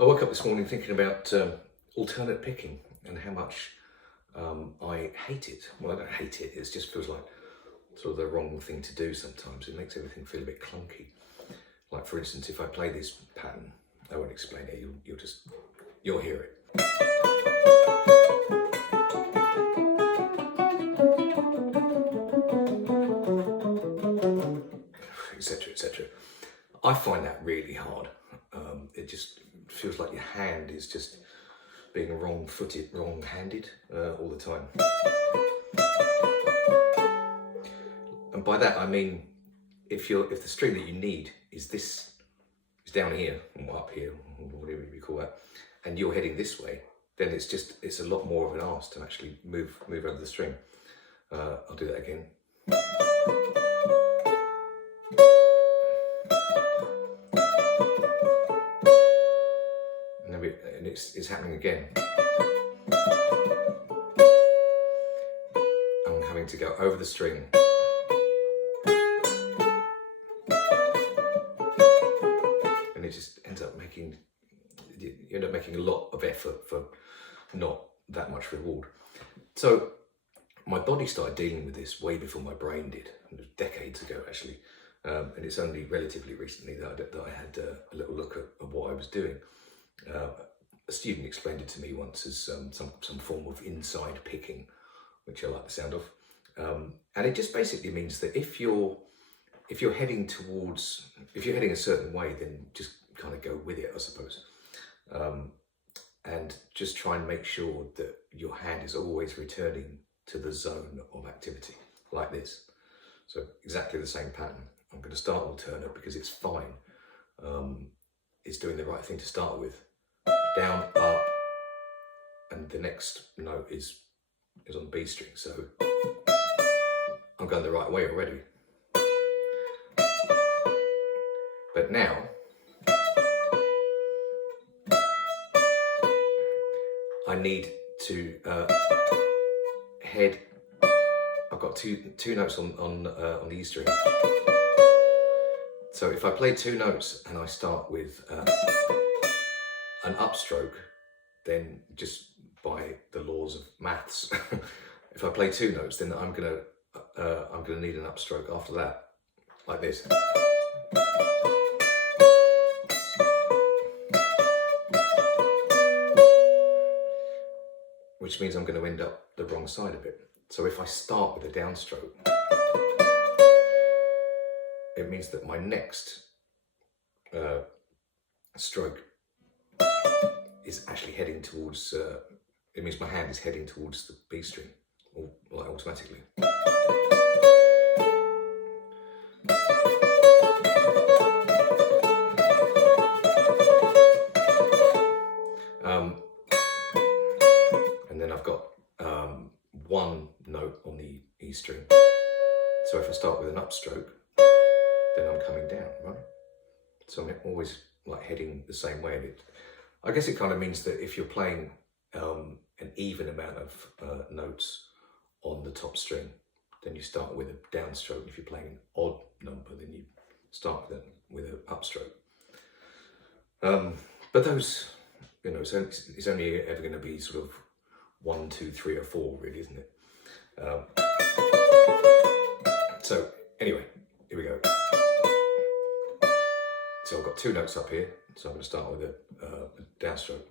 I woke up this morning thinking about alternate picking and how much I hate it. Well, I don't hate it, it just feels like sort of the wrong thing to do sometimes. It makes everything feel a bit clunky. Like for instance, if I play this pattern, I won't explain it, you'll hear it. Etc, etc. I find that really hard. It just feels like your hand is just being wrong-footed, wrong-handed all the time. And by that I mean, if the string that you need is down here or up here, or whatever you call that, and you're heading this way, then it's a lot more of an arse to actually move over the string. I'll do that again. And it's happening again. I'm having to go over the string. And it just ends up you end up making a lot of effort for not that much reward. So my body started dealing with this way before my brain did, decades ago actually. And it's only relatively recently that I had a little look at what I was doing. A student explained it to me once as some form of inside picking, which I like the sound of. And it just basically means that if you're heading a certain way, then just kind of go with it, I suppose. And just try and make sure that your hand is always returning to the zone of activity, like this. So exactly the same pattern. I'm going to start alternate because it's fine. It's doing the right thing to start with. Down, up, and the next note is on the B string, so I'm going the right way already. But now I need to head. I've got two notes on the E string. So if I play two notes and I start with an upstroke, then just by the laws of maths, if I play two notes, then I'm gonna need an upstroke after that, like this. Which means I'm going to end up the wrong side of it. So if I start with a downstroke, it means that my next stroke is actually heading towards, it means my hand is heading towards the B string, like automatically. And then I've got one note on the E string. So if I start with an upstroke, then I'm coming down, right? So I'm always like heading the same way. I guess it kind of means that if you're playing an even amount of notes on the top string, then you start with a downstroke. If you're playing an odd number, then you start with an upstroke. But those, it's only ever going to be sort of 1, 2, 3, or 4, really, isn't it? So anyway, here we go. So I've got two notes up here, so I'm going to start with a downstroke.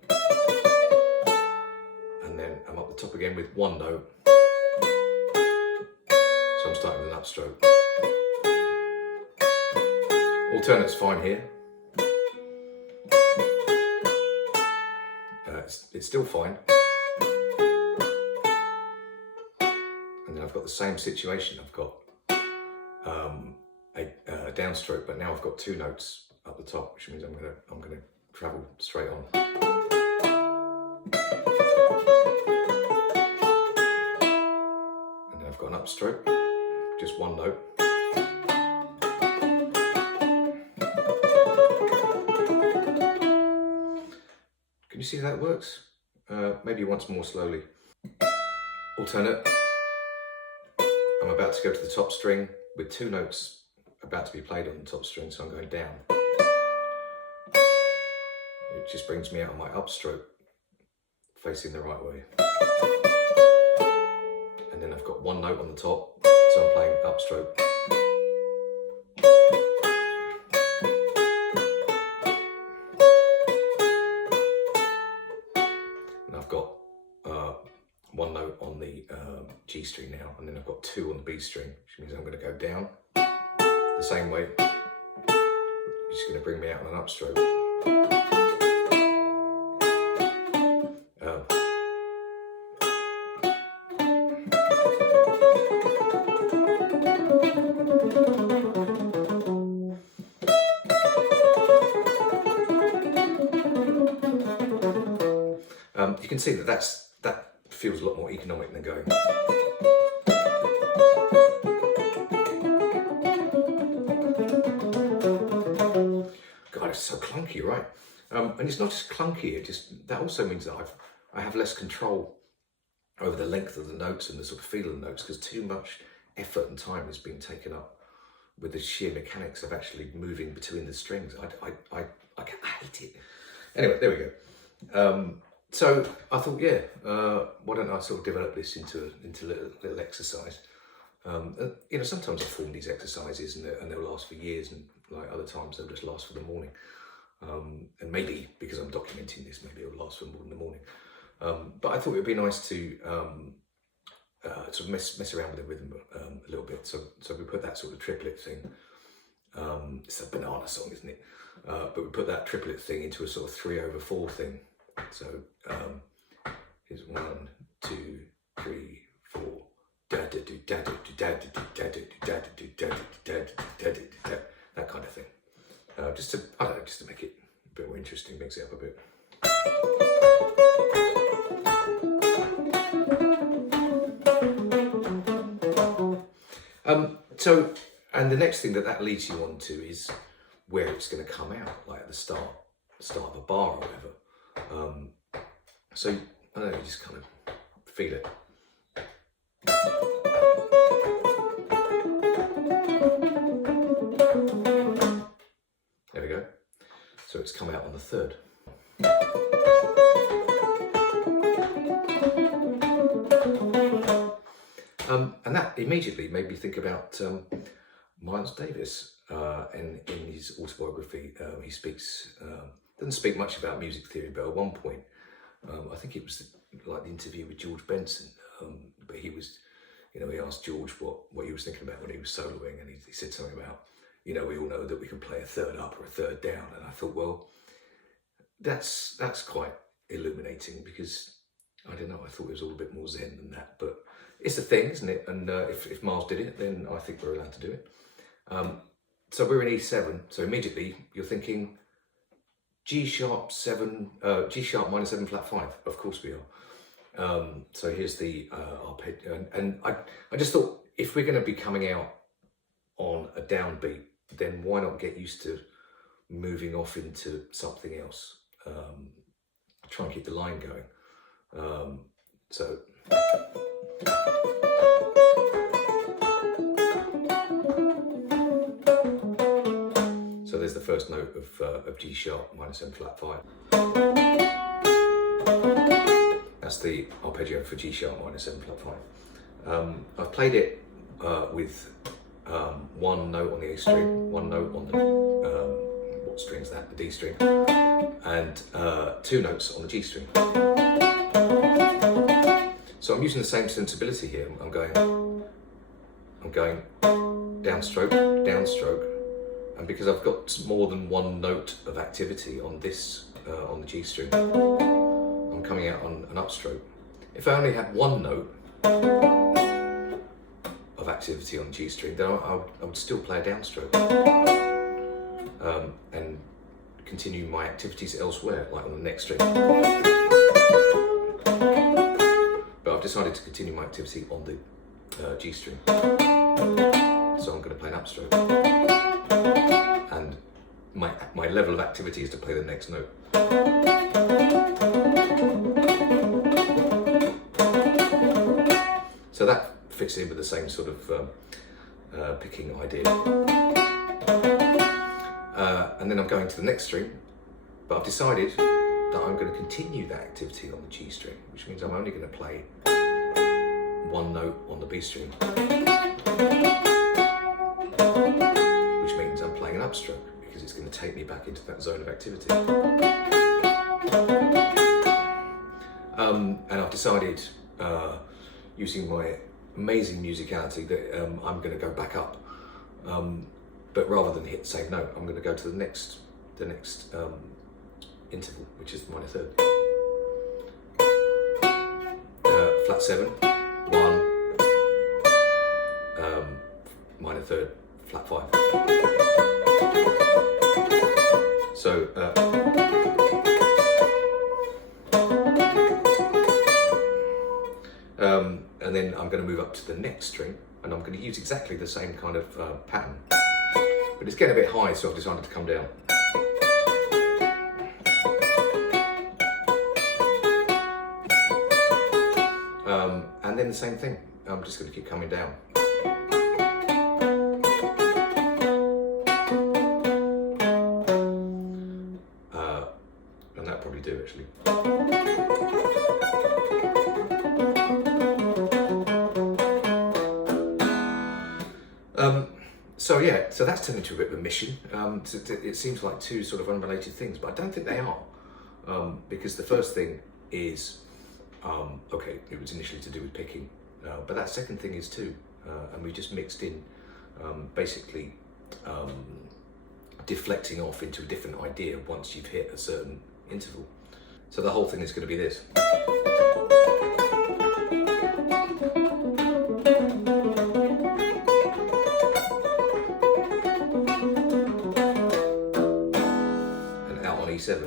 And then I'm up the top again with one note. So I'm starting with an upstroke. Alternate's fine here. It's still fine. And then I've got the same situation. I've got a downstroke, but now I've got two notes up the top, which means I'm gonna travel straight on. And then I've got an upstroke, just one note. Can you see how that works? Maybe once more slowly. Alternate. I'm about to go to the top string with two notes about to be played on the top string, so I'm going down. just brings me out on my upstroke facing the right way. And then I've got one note on the top, so I'm playing upstroke. And I've got one note on the G string now, and then I've got two on the B string, which means I'm going to go down the same way, which is going to bring me out on an upstroke. You can see that that feels a lot more economic than going. God, it's so clunky, right? And it's not just clunky. That also means that I have less control over the length of the notes and the sort of feel of the notes, because too much effort and time is being taken up with the sheer mechanics of actually moving between the strings. I hate it. Anyway, there we go. So I thought, yeah, why don't I sort of develop this into a little exercise? You know, sometimes I form these exercises and they'll last for years, and like other times they'll just last for the morning. And maybe because I'm documenting this, maybe it'll last for more than the morning. But I thought it would be nice to sort of mess around with the rhythm a little bit. So we put that sort of triplet thing. It's a banana song, isn't it? But we put that triplet thing into a sort of 3/4 thing. So here's 1, 2, 3, 4. That kind of thing. Just to make it a bit more interesting, mix it up a bit. So, and the next thing that leads you on to is where it's going to come out, like at the start of a bar or whatever. So, I don't know, you just kind of feel it. There we go. So it's come out on the third. And that immediately made me think about Miles Davis. And in his autobiography, he doesn't speak much about music theory, but at one point, I think it was like the interview with George Benson, but he asked George what he was thinking about when he was soloing, and he said something about, we all know that we can play a third up or a third down, and I thought, well, that's quite illuminating, because I don't know, I thought it was all a bit more zen than that, but it's a thing, isn't it? And if Miles did it, then I think we're allowed to do it. So we're in E7, so immediately you're thinking G sharp minor 7 flat 5. Of course we are. So here's the arpeggio, and I just thought, if we're going to be coming out on a downbeat, then why not get used to moving off into something else? Try and keep the line going. So there's the first note of G sharp minor 7 flat 5. That's the arpeggio for G sharp minor 7 flat 5. I've played it with one note on the A string, one note on the what string's that? The D string, and two notes on the G string. So I'm using the same sensibility here. I'm going downstroke, downstroke, and because I've got more than one note of activity on this on the G string, I'm coming out on an upstroke. If I only had one note of activity on the G string, then I would still play a downstroke and continue my activities elsewhere, like on the next string. But I've decided to continue my activity on the G string, so I'm going to play an upstroke, and my level of activity is to play the next note. So that fits in with the same sort of picking idea. And then I'm going to the next string, but I've decided that I'm going to continue that activity on the G string, which means I'm only going to play one note on the B string, which means I'm playing an upstroke because it's going to take me back into that zone of activity. And I've decided, using my amazing musicality, that I'm going to go back up. But rather than hit the same note, I'm going to go to the next interval, which is minor third. Flat 7, 1, minor third, flat 5. So, and then I'm going to move up to the next string, and I'm going to use exactly the same kind of pattern. But it's getting a bit high, so I've decided to come down. And then the same thing, I'm just going to keep coming down. And that'll probably do, actually. So yeah, so that's turned into a bit of a mission. It seems like two sort of unrelated things, but I don't think they are. Because the first thing is, okay, it was initially to do with picking, but that second thing is too. And we just mixed in, basically, deflecting off into a different idea once you've hit a certain interval. So the whole thing is going to be this. E7.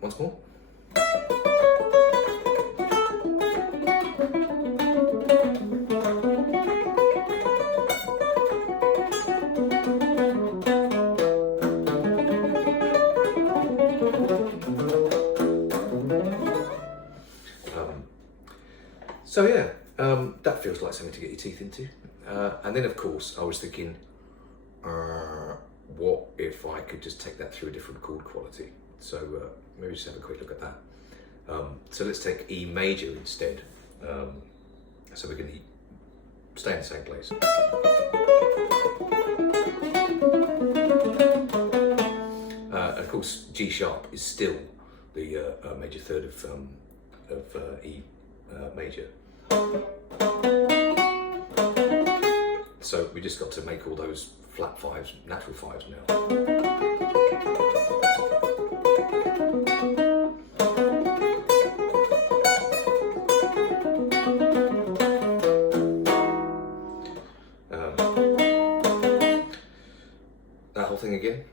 Once more. So yeah, that feels like something to get your teeth into. And then of course I was thinking, what if I could just take that through a different chord quality? So maybe just have a quick look at that. So let's take E major instead. So we're going to stay in the same place. And of course G sharp is still the major third of E major. So we just got to make all those flat fives, natural fives now. That whole thing again.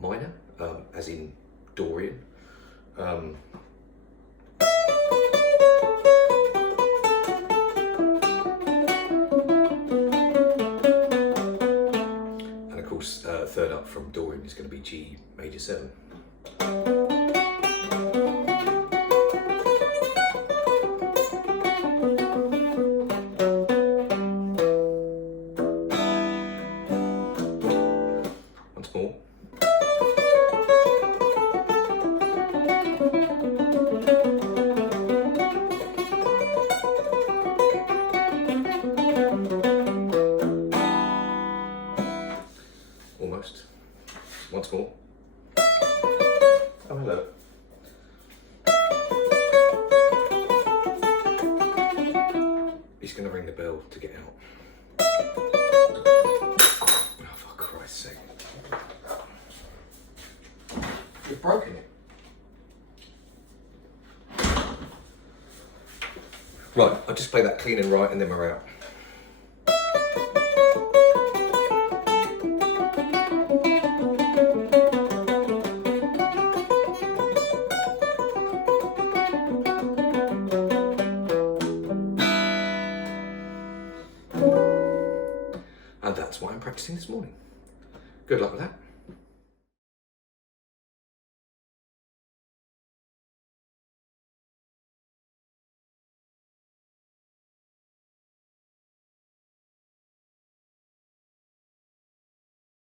Minor, as in Dorian. And of course, third up from Dorian is going to be G major 7. Once more. Almost. Once more. Oh, hello. He's going to ring the bell to get out. Oh, for Christ's sake. You've broken it. Right, I'll just play that clean and right and then we're out. And that's what I'm practicing this morning. Good luck with that.